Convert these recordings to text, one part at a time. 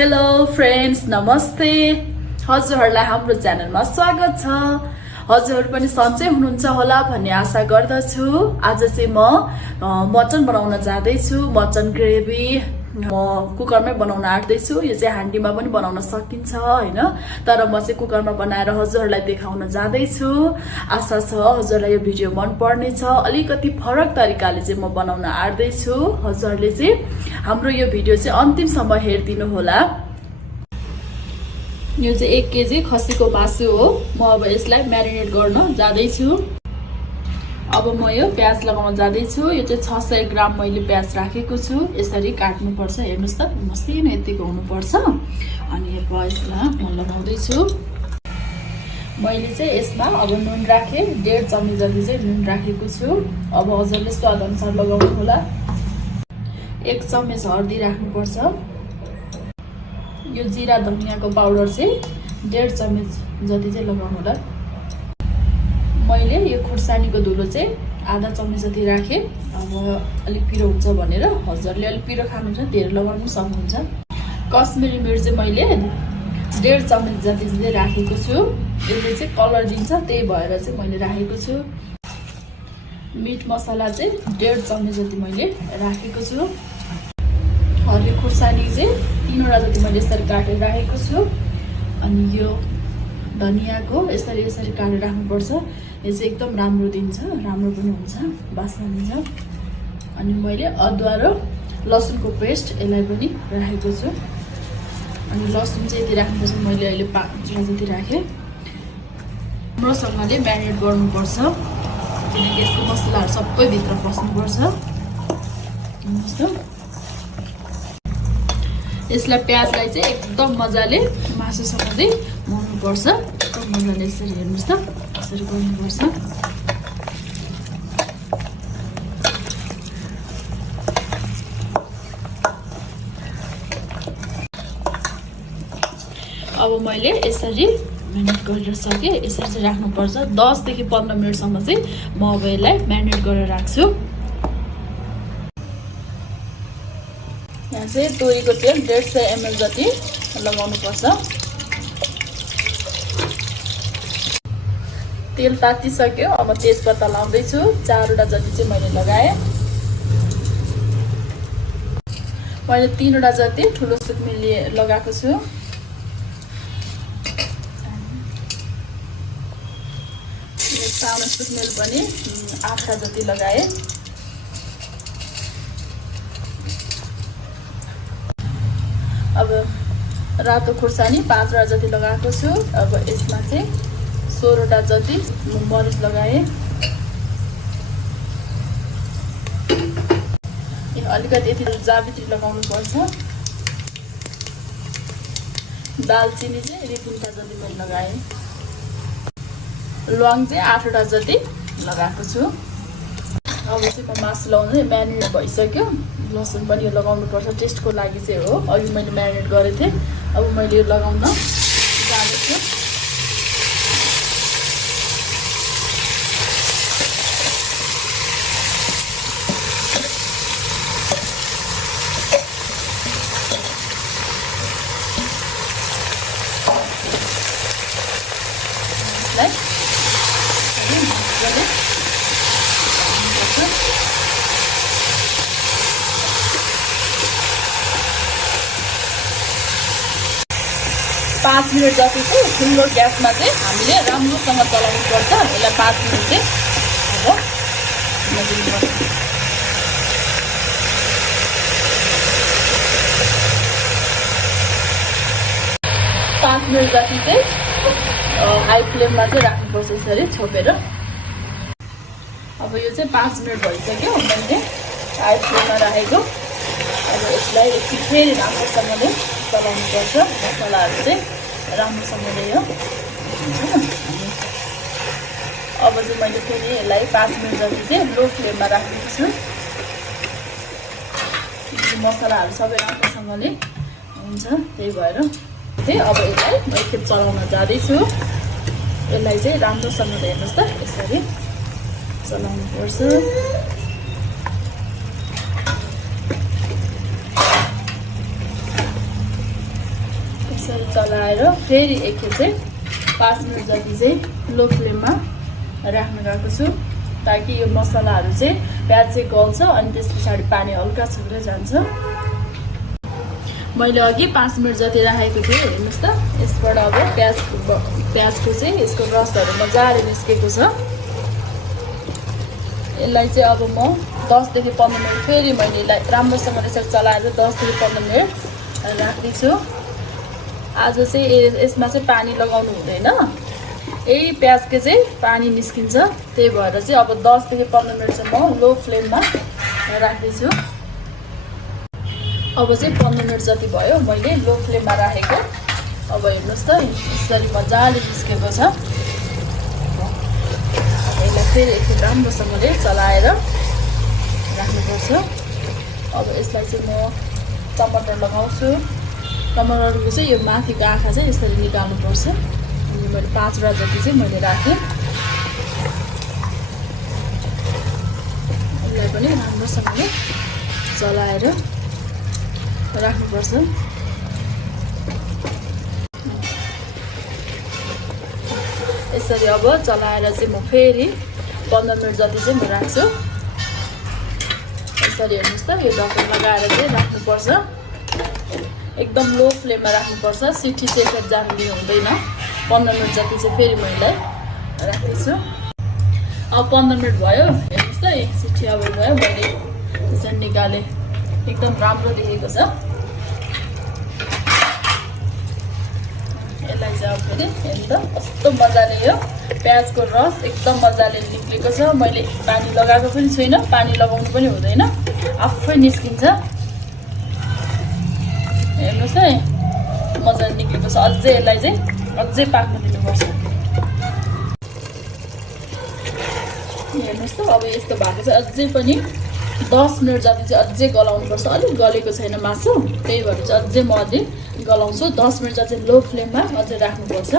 Hello friends, नमस्ते। हजुरहरूलाई हाम्रो च्यानलमा स्वागत छ। हजुरहरू पनि सन्चै हुनुहुन्छ होला भन्ने आशा गर्दछु। आज चाहिँ म मटन बनाउन जाँदैछु। मटन ग्रेभी म कुकरमै बनाउन आँट्दैछु। यो चाहिँ हाँडीमा पनि बनाउन सकिन्छ हैन, तर म चाहिँ कुकरमा बनाएर हजुरहरूलाई देखाउन जाँदैछु। आशा छ हजुरलाई यो भिडियो मन पर्नेछ। अलिकति फरक तरिकाले चाहिँ म बनाउन आँट्दैछु। हजुरहरूले चाहिँ हाम्रो यो भिडियो चाहिँ अन्तिमसम्म हेरिदिनु होला। यो चाहिँ 1 केजी खसीको मासु हो। म अब यसलाई म्यारिनेट गर्न जाँदैछु। अब म यो प्याज लगाउन जाँदैछु। यो चाहिँ 600 ग्राम मैले प्याज राखेको छु। यसरी काट्नुपर्छ। हेर्नुहोस् त, मसिनो यतिको हुनुपर्छ। अनि यो प्याजलाई म लगाउँदैछु। मैले चाहिँ यसमा अब नुन राखेँ। 1.5 चम्ची जति चाहिँ नुन राखेको छु। अब हजुरले स्वाद अनुसार लगाउनु होला। 1 चम्च हर्दी राख्नुपर्छ। यो जिरा धनियाको पाउडर चाहिँ 1.5 चम्च जति चाहिँ लगाउनु होला। मैले यो खुर्सानीको धुलो चाहिँ आधा चम्ची जति राखेँ। अब अलिक पिरो हुन्छ भनेर हजुरले अलिक पिरो खानुहुन्छ धेरै लगाउनु सक्नुहुन्छ। कश्मिरी मिर्च चाहिँ मैले 1.5 चम्ची जति चाहिँ राखेको छु। यसले चाहिँ कलर दिन्छ, त्यही भएर चाहिँ मैले राखेको छु। मिट मसला चाहिँ 1.5 चम्ची जति मैले राखेको छु। हरियो खुर्सानी चाहिँ 3वटा जति मैले यसरी काटेर राखेको छु। अनि यो धनियाको यसरी काटेर राख्नुपर्छ। यो चाहिँ एकदम राम्रो दिन्छ, राम्रो पनि हुन्छ, बास्ना दिन्छ। अनि मैले अदुवा र लसुनको पेस्ट यसलाई पनि राखेको छु। अनि लसुन चाहिँ यति राख्नुपर्छ। मैले अहिले 5 जति राखेँ। राम्रोसँगले म्यारिनेट गर्नुपर्छ, किनकि यसको मसलाहरू सबै भित्र पस्नुपर्छ। हेर्नुहोस् त, यसलाई प्याजलाई चाहिँ एकदम मजाले मासुसँग चाहिँ मोल्नुपर्छ। एकदम मजाले यसरी हेर्नुहोस् त, यसरी गर्नुपर्छ। अब मैले यसरी म्यारिनेट गरेर सकेँ। यसरी चाहिँ राख्नुपर्छ। 10 देखि 15 मिनटसम्म चाहिँ म अब यसलाई म्यारिनेट गरेर राख्छु। यहाँ चाहिँ तोरीको तेल 150 ml जति लगाउनुपर्छ। तेल तातिसक्यो। अब तेजपत्ता लाउँदैछु। 4वटा जति चाहिँ मैले लगाएँ। मैले 3वटा जति ठुलो सुक्मेली लगाएको छु। सानो सुक्मेल पनि 8वटा जति लगाएँ। अब रातो खुर्सानी 5वटा जति लगाएको छु। अब यसमा चाहिँ 16वटा जति मरिच लगाएँ। अलिकति यति जावित्री लगाउनु पर्छ। दालचिनी चाहिँ 3 जति मैले लगाएँ। ल्वाङ चाहिँ 8वटा जति लगाएको छु। अब चाहिँ म मासु लगाउनु म्यारिनेट भइसक्यो। लसुन पनि यो लगाउनु पर्छ, टेस्टको लागि चाहिँ हो। अघि मैले म्यारिनेट गरेको थिएँ। अब मैले यो लगाउन जाँदैछु। पाँच मिनट जति चाहिँ ठुलो ग्यासमा चाहिँ हामीले राम्रोसँग चलाउनु पर्छ। यसलाई 5 मिनट चाहिँ अब 5 मिनट जति चाहिँ हाई फ्लेममा चाहिँ राख्नुपर्छ, यसरी छोपेर। अब यो चाहिँ 5 मिनट भइसक्यो। मैले हाई फ्लेममा राखेको। अब यसलाई एकछिन फेरि राम्रोसँगले चलाउनु पर्छ। मसलाहरू चाहिँ राम्रोसँगले यो अब चाहिँ मैले फेरि यसलाई 5 मिनट जति चाहिँ लो फ्लेममा राखेको छु। मसलाहरू सबै राम्रोसँगले हुन्छ, त्यही भएर चाहिँ अब यसलाई म एकखेप चलाउन जाँदैछु। यसलाई चाहिँ राम्रोसँगले हेर्नुहोस् त, यसरी चलाउनु पर्छ। चलाएर फेरि एकखेप चाहिँ 5 मिनट जति चाहिँ लो फ्लेममा राख्न गएको छु ताकि यो मसलाहरू चाहिँ प्याज चाहिँ गल्छ अनि त्यस पछाडि पानी हल्का छुट्दै जान्छ। मैले अघि 5 मिनट जति राखेको थिएँ, हेर्नुहोस् त यसबाट अब प्याजको चाहिँ यसको रसहरू मजाले निस्केको छ। यसलाई चाहिँ अब म 10 देखि 15 मिनट फेरि मैले यसलाई राम्रोसँगले यसरी चलाएर 10 देखि 15 मिनट राख्दैछु। आज चाहिँ यसमा चाहिँ पानी लगाउनु हुँदैन, यही प्याजको चाहिँ पानी निस्किन्छ, त्यही भएर चाहिँ अब 10 देखि 15 मिनट चाहिँ म लो फ्लेममा राख्दैछु। अब चाहिँ 15 मिनट जति भयो मैले लो फ्लेममा राखेको। अब हेर्नुहोस् त यसरी मजाले निस्केको छ। यसलाई फेरि एकखेप राम्रोसँगले चलाएर राख्नुपर्छ। अब यसलाई चाहिँ म टमाटर लगाउँछु। टमाटरको चाहिँ यो माथिको आँखा चाहिँ यसरी निकाल्नुपर्छ। अनि मैले 5 वटा जति चाहिँ मैले राखेँ। यसलाई पनि राम्रोसँगले चलाएर राख्नुपर्छ। यसरी अब चलाएर चाहिँ म फेरि 15 मिनट जति चाहिँ म राख्छु। यसरी हेर्नुहोस् त यो ढक्कन लगाएर चाहिँ राख्नुपर्छ। एकदम लो फ्लेममा राख्नुपर्छ, सिटी चाहिँ यसरी जानु दिनु हुँदैन। 15 मिनट जति चाहिँ फेरि मैले राख्दैछु। अब 15 मिनट भयो, हेर्नुहोस् त एक सिटी अब भयो, मैले त्यसरी निकालेँ। एकदम राम्रो देखेको छ। यसलाई चाहिँ अब फेरि हेर्नु त कस्तो मजाले यो प्याजको रस एकदम मजाले निक्लेको छ। मैले पानी लगाएको पनि छैन, पानी लगाउनु पनि हुँदैन, आफै निस्किन्छ। हेर्नुहोस् है मजाले निक्लेको छ। अझै यसलाई चाहिँ अझै पाक्न दिनुपर्छ। हेर्नुहोस् त अब यस्तो भएको चाहिँ अझै पनि 10 मिनट जति चाहिँ अझै गलाउनुपर्छ। अलिक गलेको छैन मासु, त्यही भएर चाहिँ अझै म अलिक गलाउँछु। 10 मिनट जति लो फ्लेममा अझै राख्नुपर्छ।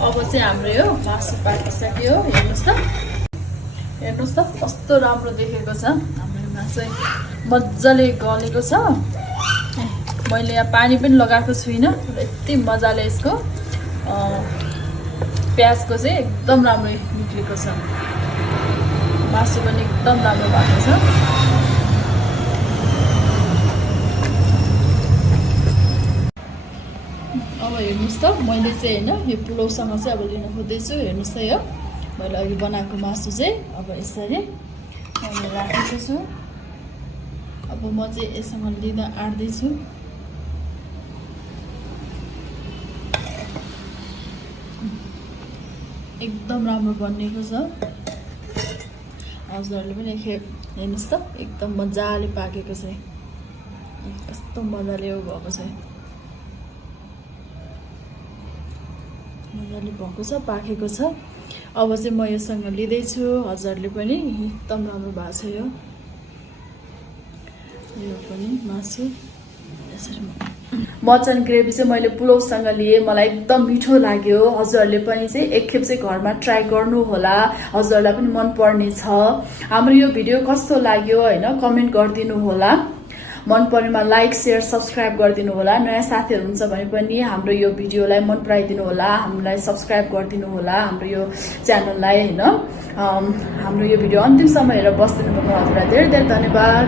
अब चाहिँ हाम्रो यो मासु पाकिसक्यो। हेर्नुहोस् त कस्तो राम्रो देखेको छ। हाम्रो मासु मजाले गलेको छ। मैले यहाँ पानी पनि लगाएको छुइनँ। यति मजाले यसको प्याजको चाहिँ एकदम राम्रो निक्लेको छ। मासु पनि एकदम राम्रो भएको छ। अब हेर्नुहोस् त मैले चाहिँ होइन यो पुलाउसँग चाहिँ अब लिन खोज्दैछु। हेर्नुहोस् त यो मैले अघि बनाएको मासु चाहिँ अब यसरी मैले राखेको छु। अब म चाहिँ यससँग लिँदा आँट्दैछु। एकदम राम्रो बनिएको छ। हजुरहरूले पनि एकखेप हेर्नुहोस् त एकदम मजाले पाकेको छ। कस्तो मजाले भएको छ, मजाले भएको छ, पाकेको छ। अब चाहिँ म योसँग लिँदैछु। हजुरहरूले पनि एकदम राम्रो भएको छ। यो पनि मासु यसरी मटन ग्रेभी चाहिँ मैले पुलाउसँग लिएँ। मलाई एकदम मिठो लाग्यो। हजुरहरूले पनि चाहिँ एकखेप चाहिँ घरमा ट्राई गर्नु होला, हजुरहरूलाई पनि मन पर्ने छ। हाम्रो यो भिडियो कस्तो लाग्यो होइन कमेन्ट गरिदिनु होला। मन परेमा लाइक शेयर सब्सक्राइब गरिदिनु होला। नयाँ साथीहरू हुन्छ भने पनि हाम्रो यो भिडियोलाई मन पराइदिनु होला, हामीलाई सब्सक्राइब गरिदिनु होला हाम्रो यो च्यानललाई होइन। हाम्रो यो भिडियो अन्तिमसम्म हेरेर बस्दिनु भएको हजुरलाई धेरै धेरै धन्यवाद।